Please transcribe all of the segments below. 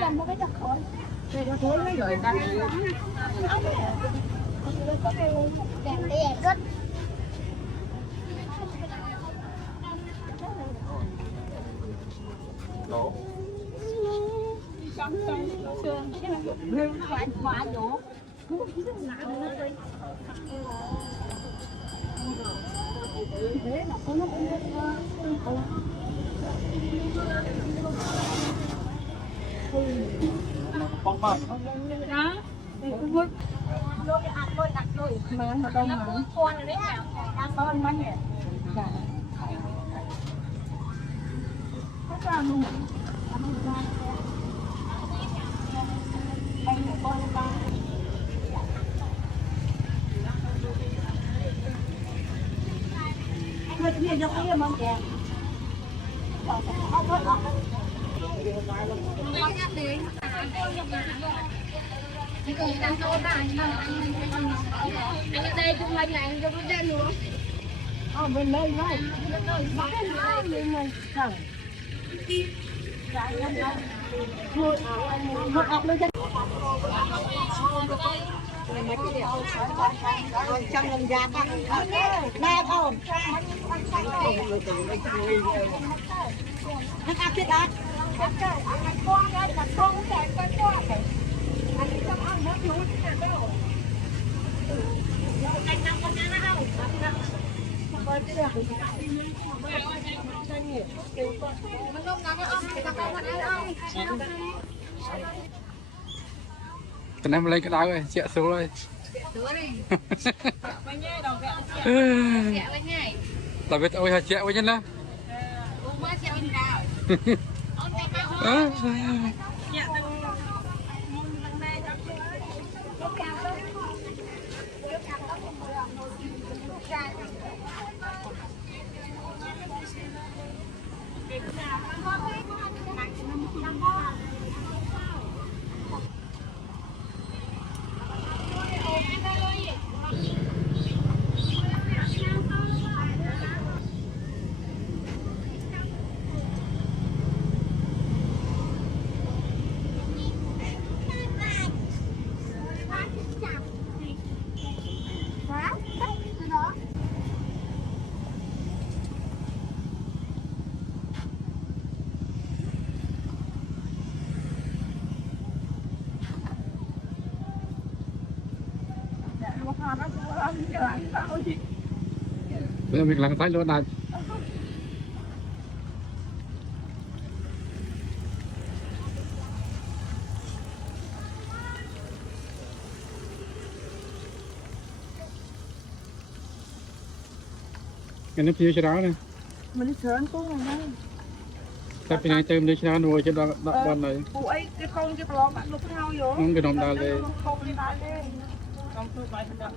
Cầm một cái đặc khối. Đây nó thối mấy rồi ta. Đèn đèn rất. Đổ. Trong trường nhưng phải khóa chỗ. Thế nó có nó Bong bong. đó đôi đặt đôi mà nó đông mà con đấy nào ăn con mấy nhỉ có ra luôn anh con ba người kia giống như mong kìa không có anh ở đây cũng mấy ngày cho nó ra nữa bên đây thôi bên này thẳng một ọc lên chân trong lần già ba con anh ăn chết đó con đây là con chạy con anh không ăn hết luôn anh không có nhớ nó Cái em lên cái đau rồi, chẹo xuống rồi. Tại vì ôi hạt chẹo với nhân đó. Bây giờ mình lắng tay luôn này. Cái nó phía đó này. mình đi sớm có ngày nay Tại vì này tìm đi cho nó nuôi cho đoạn này. phụ ấy cái con cái lò bạn lúc nào vô Không cái nồng đà lên. không đà lên không tôi phải đặt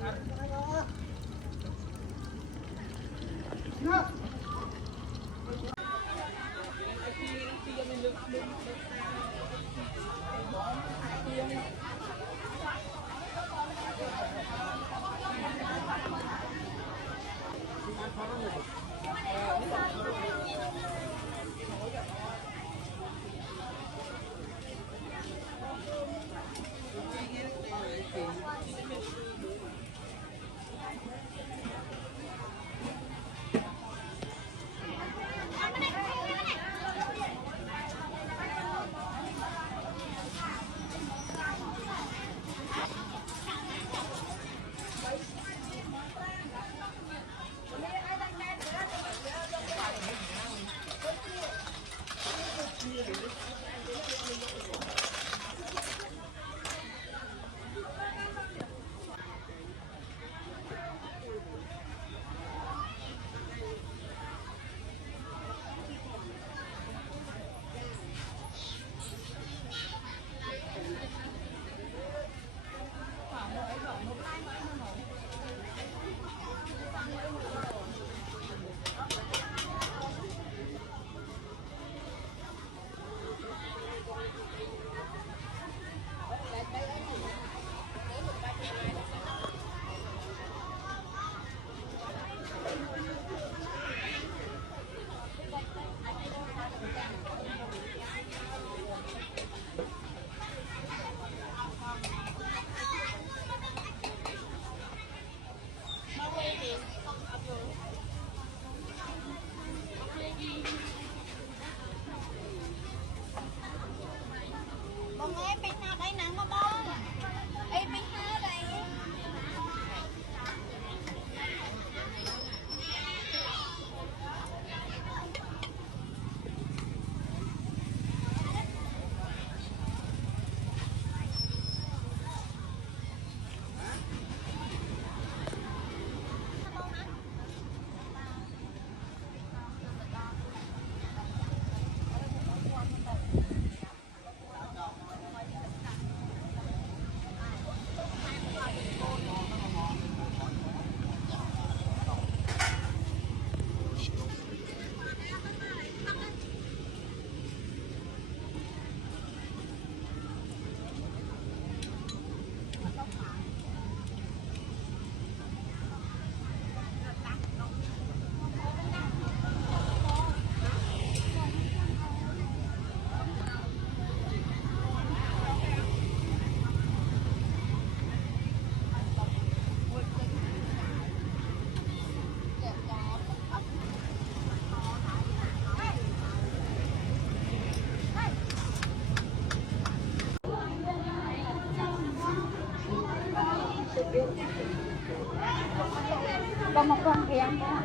có một con kia đó.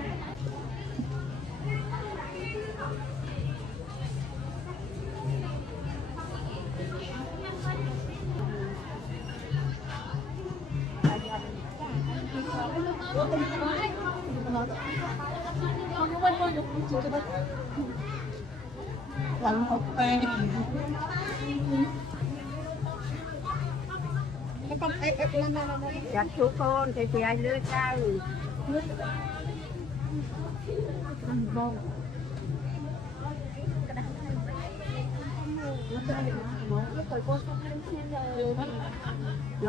Làm một phê con chắc chú con thì anh đưa sao bông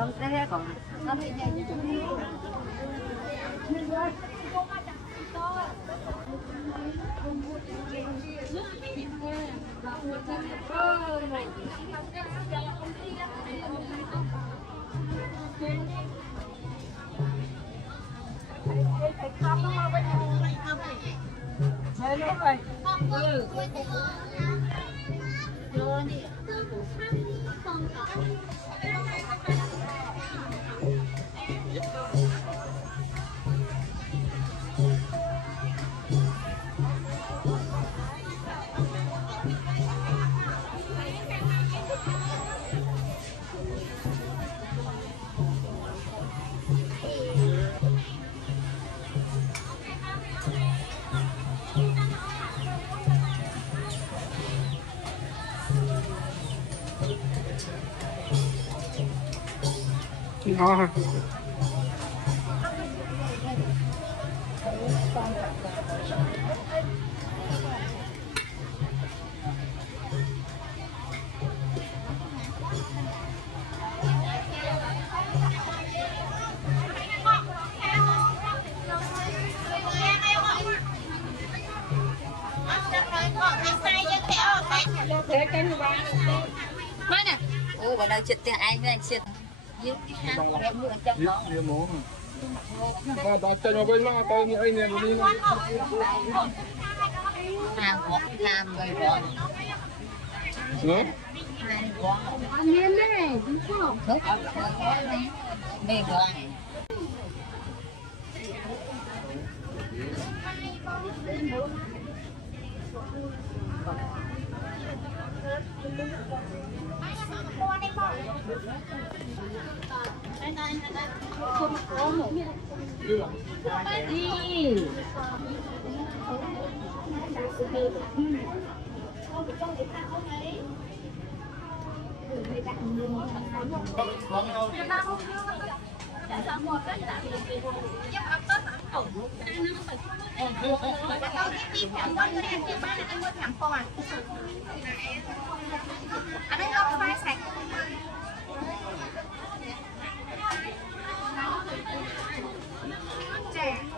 nó sẽ còn nó đi ngon ha. Ủa, vào đâu chụp tiền anh với anh xịt. Dia mau. Nah, baca nyobain lah atau ini ini. Làm rồi bọn. Hả? anh em đấy đúng không Mê rồi.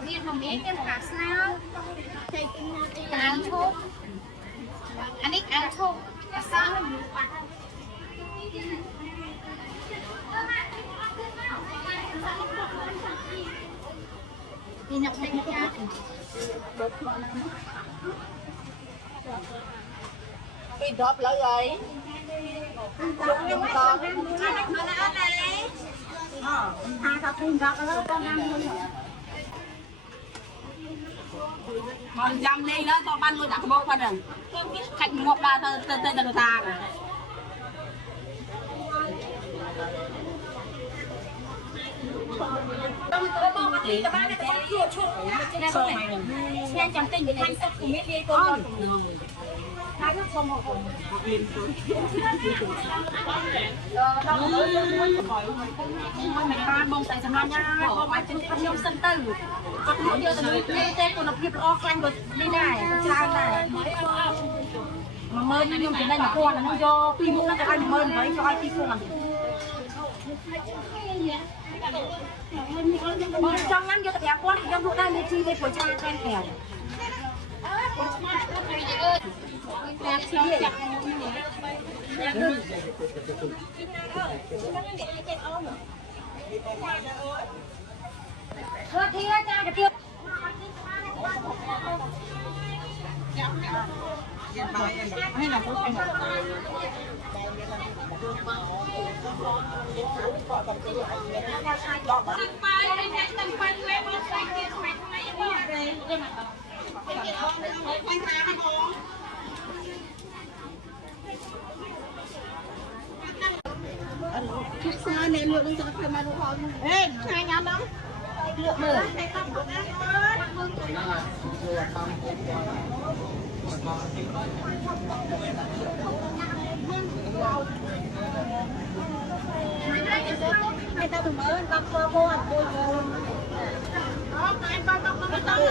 Điên mà miếng cái hạt sao ăn thuốc anh ấy ăn thuốc sao đi nhập thêm nha Cái đốp lại rồi. chúng nhưng con hai cặp thêm cặp đó con ăn luôn Còn dăm đi đó cho ban tôi đặt bốc phân rồi. Khách ngọc ra tên người ta rồi. Nhân chẳng tình thanh sắc của miếng đi con hai nước xong một Mình ba bông tại sân nha, bông ai trên khắp trong sân tư. Còn mỗi giờ từ tên của nó kịp lo quanh rồi đi này, sao này. Mà mơn nhưng cái này là con là nó do pin nó cái anh mơn với cho ai pin con. Trong ngăn cho thẻ con trong chỗ đây thì chi đây của cha quen kèo. thì ra cái tiêu hay là chiếc xe này lựa lên cho phải mà đúng không? Ê, hai nhóm đó. Lựa mở. Hai ta đừng mở lên con cơ vô ăn bôi vô. Đó, anh con nó tới.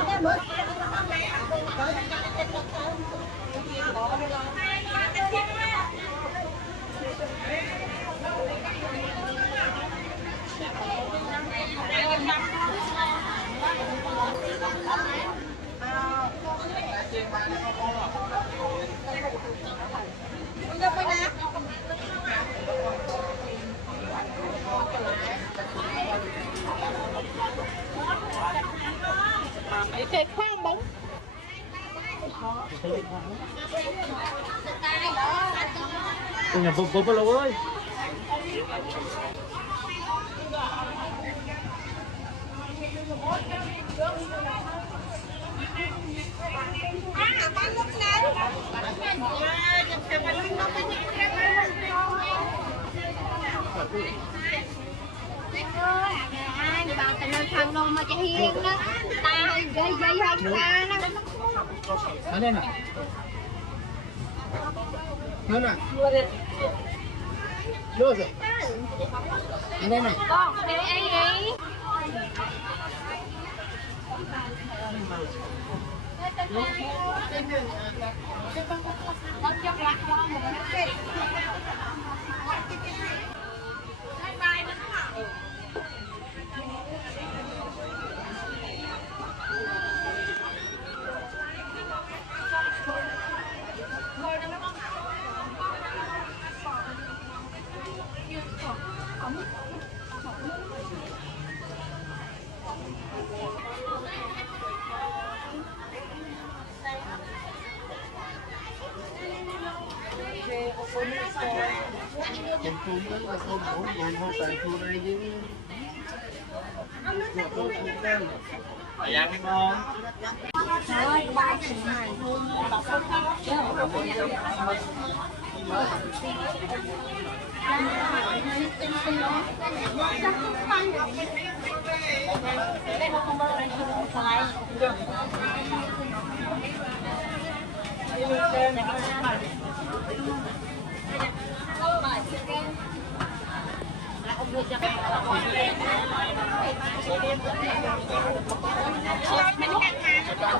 Cái khoan bánh nhà bố bố lâu ơi. anh bảo cái nơi thằng đâu mà cho hiền đó ta gây dây hai ta đó Ở đây nè. Nó nè. Đưa rồi. Ở đây này. con đi ăn đi con chọc lạc con một cái Con cuốn tới là con bố con không phải thu đây chứ. Phải ăn ngon. ơi ba chừng này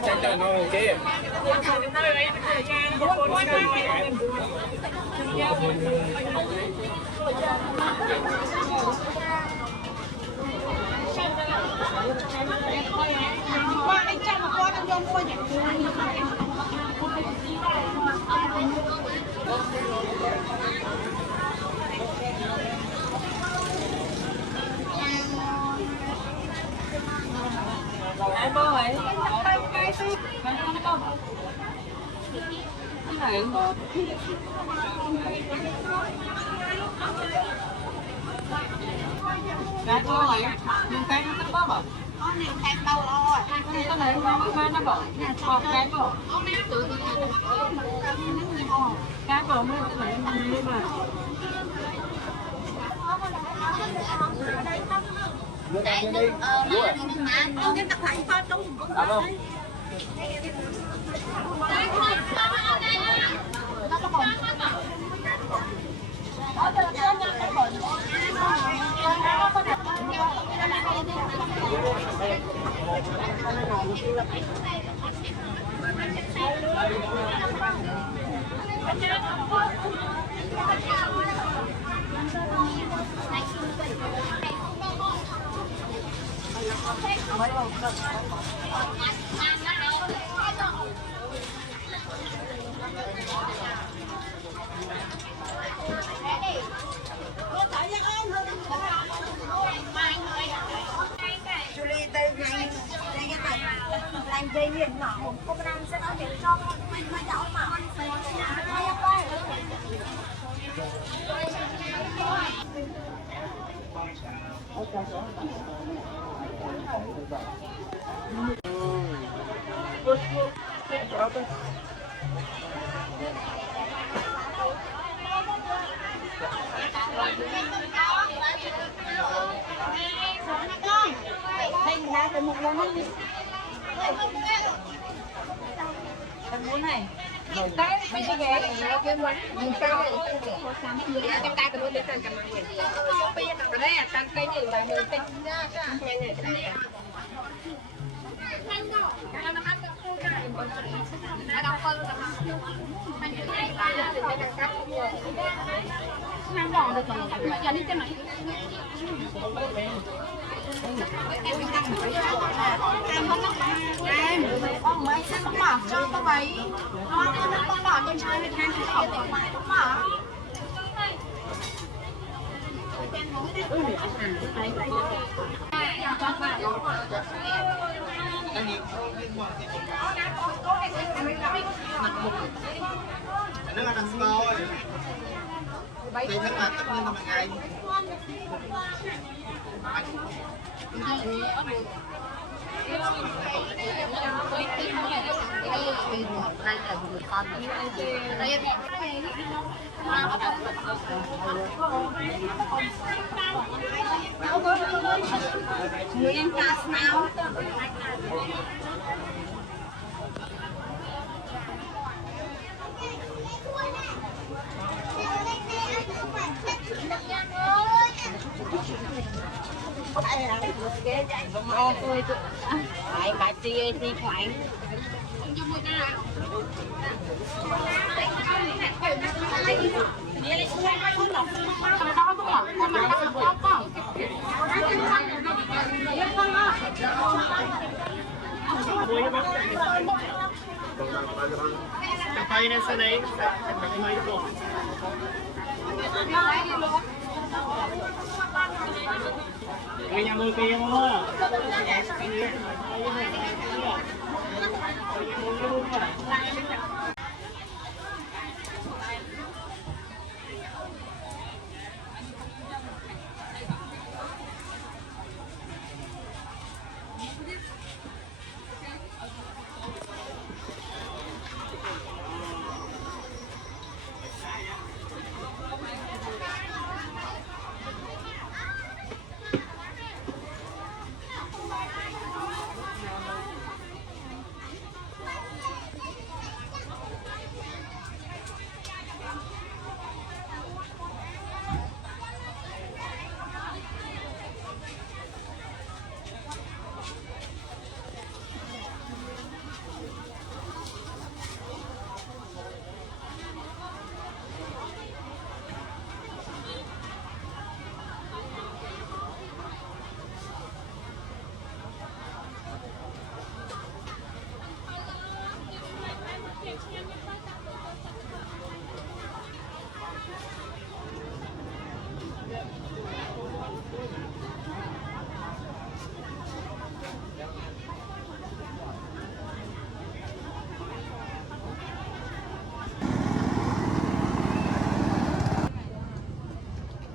Chân nó ok. qua anh chăm qua anh dông qua nhỉ em bơ vậy cái bơ vậy nhưng cái nó bơ mà con này thèm đâu rồi cái này nó bự còn cái bự cái bự mới cái này mà Đấy, nước má cái tập phải con đúng không? Julie, tayo ngayon. làm dây liền nọ một cô đang sẽ nói chuyện cho mình mà cháu mà Thành ra cái một món đi. Thành món này. Đấy, bây giờ cái món mình cao trong tay cái món để cầm mang về. Bây giờ cái này ăn cái gì là mình tính ra nhanh này cái này. Mang đòn được rồi, giờ đi cái này. Em con mấy sẽ không bỏ cho con mấy nó con bỏ con trai Việt Nam thì không bỏ không bỏ nó là đằng sau rồi đây chắc là tất nhiên là ngày người em ta sao cái gì thì khoảng Kapay na sa name, may po. Kaya mo kaya mo.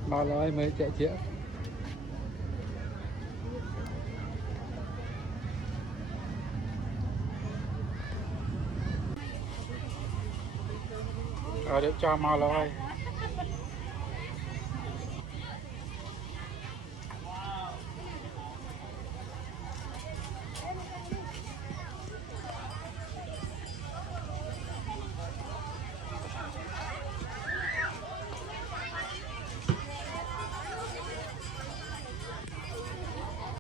Bao lâu mới chạy chữa? Được cho bao lâu